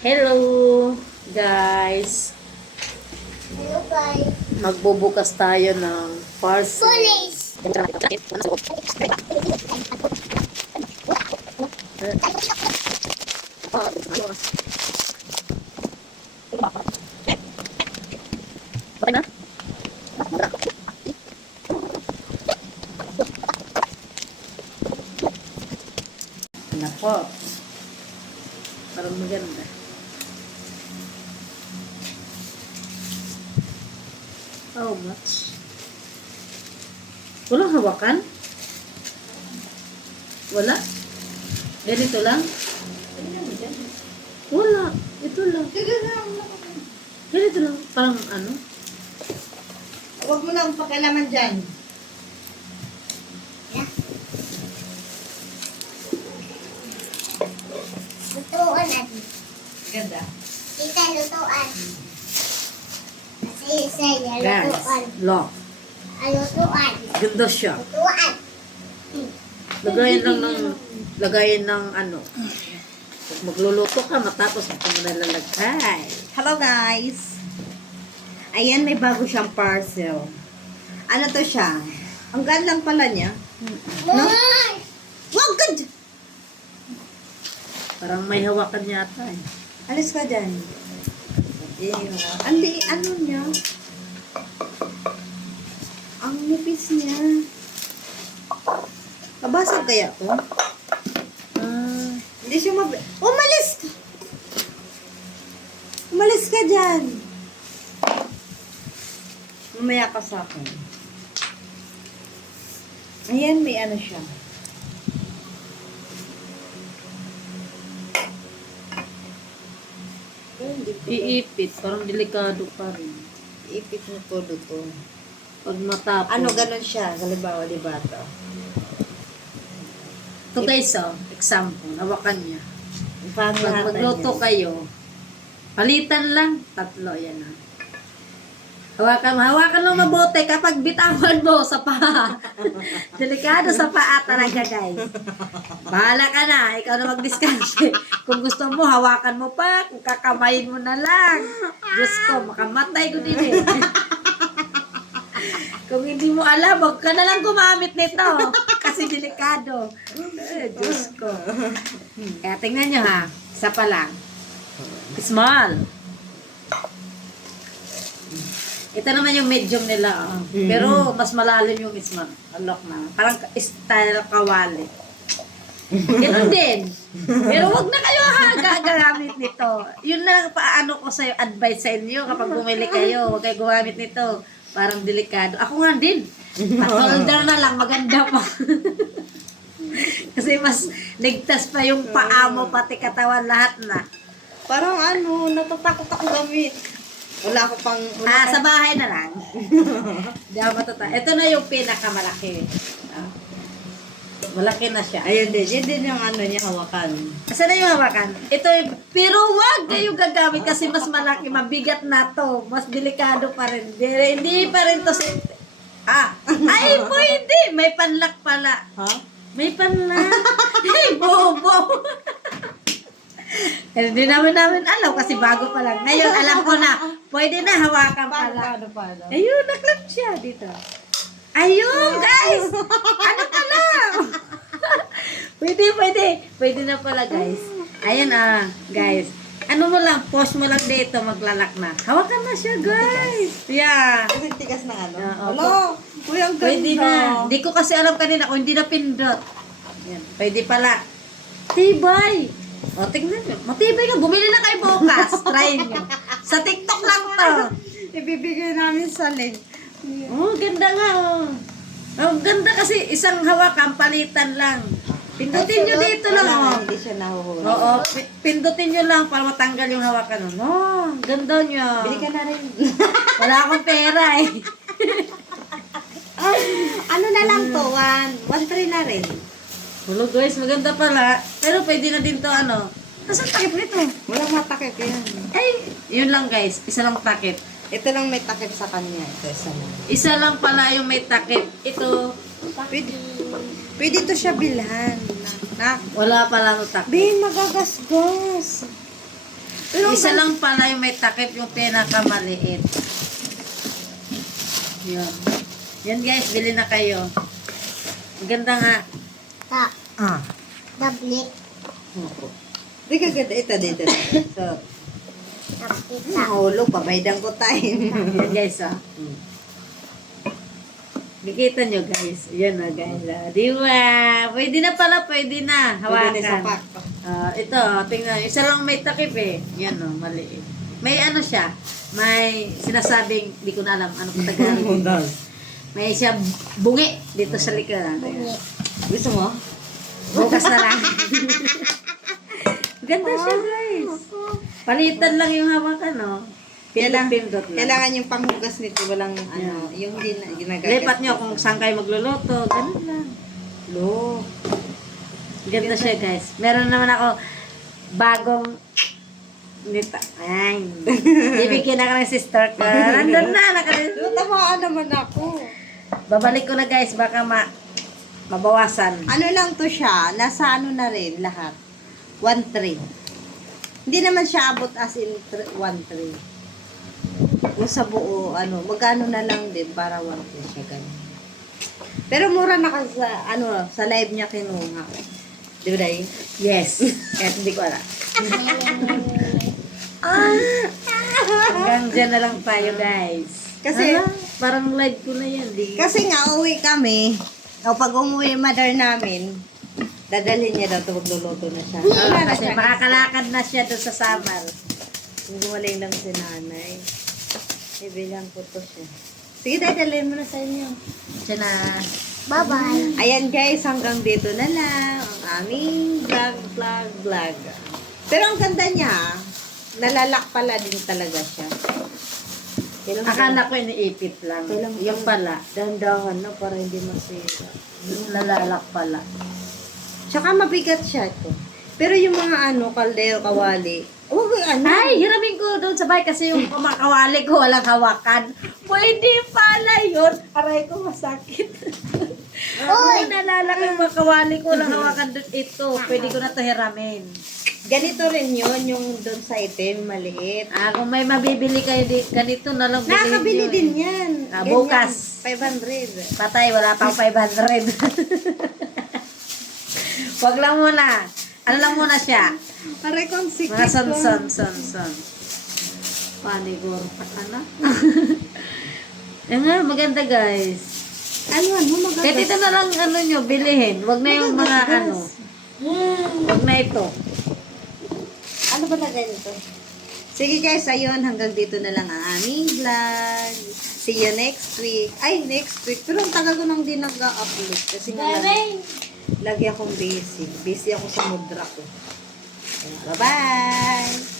Hello, guys. Hello guys. Magbubukas tayo ng parcel. Police! Okay na? Nako. Parang maganda. How much? Walang hawakan? Wala? Ganito lang? Wala. Ito lang. Ganito lang. Parang ano? Huwag mo na pakialaman dyan. Lutuan natin. Ganda. Tita, lutuan. Kasi saya Guys, lutuan. look. Ah, lutuan. Ganda siya. Lutuan. Lagayan lang ng, lagayan ng ano. Pag magluluto ka, matapos mo nalalagay. Hello guys! Ayan, may bago siyang parcel. Ano to siya? Ang gaan lang pala niya. No? More! Wag ka dyan! Parang may hawakan yata eh. Alis ka dyan. Ew. Ang li, ano niya? Ang nipis niya. Mabasag kaya to? Ah, Hindi siya mab... Umalis ka! Umalis ka dyan! Mamaya ka sa akin. Ayan, may ano siya. iipit. Parang delikado pa rin. Ipit mo to. Pag matapos. Ano, ganun siya. Halimbawa, di ba to? Ito guys, oh, example. Hawakan niya. Pag magluto yan? kayo, palitan lang. Tatlo, yan ah. Hawakan mo. Hawakan mo mabuti kapag bitawan mo sa paa. Delikado sa paa talaga, guys. Bahala ka na. Ikaw na mag-discarte. Kung gusto mo, hawakan mo pa. Kung kakamayin mo na lang. Diyos ko, makamatay ko din eh. Kung hindi mo alam, wag ka na lang gumamit nito. Kasi delikado. Eh, Diyos ko. Kaya tingnan nyo ha. Isa pa lang. Small. Ito naman yung medium nila. Oh. Pero mas malalim yung small. Unlock na. Parang style kawali. Ganun din. Pero wag na kayo ha, gagamit nito. Yun lang paano ko sa'yo, advice sa inyo kapag bumili kayo, wag kayo gumamit nito. Parang delikado. Ako nga din. Patolder na lang, maganda pa. Kasi mas ligtas pa yung paa mo, pati katawan, lahat na. Parang ano, natatakot ako gamit. Wala ko pang... Wala Ah, sa bahay na lang. Hindi ako matata. Ito na yung pinakamalaki. Ah. Malaki na siya. Ayun din, yun din yung ano niya hawakan. Asa na yung hawakan? Ito yung, pero wag kayo gagamit kasi mas malaki, mabigat na to. Mas delikado pa rin. Hindi, hindi pa rin to si... Ah, ay pwede. May panlak pala. Ha? May panlak. Ay, bobo. Hindi namin namin alam kasi bago pa lang. Ngayon, alam ko na. Pwede na hawakan pala. Paano, paano? Ayun, naklap siya dito. Ayun, guys! Ano pala? pwede, pwede. Pwede na pala, guys. Ayan ah, guys. Ano mo lang, post mo lang dito, maglalak na. Hawakan na siya, guys. Yeah. Kasi tigas na ano. Oo. Hello? Kuya, ang ganda. Pwede na. Hindi ko kasi alam kanina kung hindi na pindot. Yan. Pwede pala. Tibay. O, tingnan nyo. Matibay nga. Bumili na kayo bukas. Try nyo. Sa TikTok lang to. Ibibigay namin sa link. Oh, ganda nga oh. Oh, ganda kasi isang hawakan palitan lang. Pindutin nyo dito lang oh. Hindi siya nahuhulog. Oo, pi- pindutin nyo lang para matanggal yung hawakan. Oh, ganda nyo. Bili ka na rin. Wala akong pera eh. ano na lang to? One, one three na rin. Hello guys, maganda pala. Pero pwede na din to ano. Nasaan takip nito? Walang matakip yan. Ay, yun lang guys. Isa lang takip. Ito lang may takip sa kanya. Ito isa lang. Isa lang pala yung may takip. Ito, Pwede, pwede to siya bilhan. Na, wala pala no takip. Bin, magagasgas. Isa lang pala yung may takip yung pinakamaliit. Yun. Yan guys, bili na kayo. Ang ganda nga. Ta. Ah. Tablet. Di ka ganda. Ito, dito. So, Tablet. Ta. mahulog. Pabaydan ko time. Yan guys, ah. Nakita nyo guys. Yan na guys. Ah. Di ba? Pwede na pala, pwede na. Hawakan. Sa Hawakan. pack. Ah, ito, tingnan. Isa lang may takip eh. Yan o, maliit. May ano siya. May sinasabing, di ko na alam ano kung Tagalog. May siya bungi dito sa likod. Ayan. Gusto mo? Bukas na lang. Ganda siya guys. Palitan lang yung hawakan, no? Kailangan, Pindot-pindot lang. kailangan yung panghugas nito. Walang ano, yung na ginagagas. Lipat nyo kung saan kayo magluluto. Ganun lang. Lo. Ganda siya guys. Meron naman ako bagong nita. Ay. Bibigyan ako ng sister ko. Nandun na. Nakalis. Tamaan naman ako. Babalik ko na guys. Baka ma mabawasan. Ano lang to siya, nasa ano na rin lahat. 1-3. Hindi naman siya abot as in 1-3. Kung sa buo, ano, magkano na lang din para 1-3 siya ganun. Pero mura na kasi sa, ano, sa live niya kinuha. Di ba, Day? Yes. Kahit hindi ko alam. Hanggang dyan na lang tayo guys. Kasi- Hala, parang live ko na yan. Di. Kasi nga, uwi kami. O pag umuwi yung mother namin, dadalhin niya daw ito, magluluto na siya. Wala na kasi siya. makakalakad na siya doon sa summer. Gumaling lang si nanay. Ibilang ko to siya. Sige, tayo, dalhin mo na sa inyo. Siya na. Bye-bye. Ayan guys, hanggang dito na lang ang aming vlog, vlog, vlog. Pero ang ganda niya, nalalak pala din talaga siya. Kailang Akala ko iniipit lang. Kailang- Yung pala. Dandahan na para hindi masira. Nalalak pala. Tsaka mabigat siya ito. Pero yung mga ano, kaldero, kawali, huwag mo ano. Ay, hiramin ko doon sa bahay kasi yung kumakawali ko walang hawakan. Pwede pala yun. Aray ko masakit. Uy! nalalak yung mga kawali ko walang hawakan doon. Ito, pwede ko na to hiramin. Ganito rin yun, yung doon sa itim, maliit. Ah, kung may mabibili kayo di, ganito na lang bilhin Nakakabili din eh. yan. Ah, Ganyan, bukas. 500. Patay, wala pang 500. Wag lang muna. Ano lang muna siya? Aray ko, ang sikip Mga son, son, son, son. Panigor. Ano? Yan nga, maganda guys. Ano, ano, magagas. Kahit ito na lang ano nyo, bilihin. Wag na yung mga ano. Wag na ito. Ano ba lagay nito? Sige guys, ayun, hanggang dito na lang ang aming vlog. See you next week. Ay, next week. Pero ang tagal ko nang di nag-upload. Kasi nga lagi, lagi akong busy. Busy ako sa mudra ko. Kaya, Bye-bye!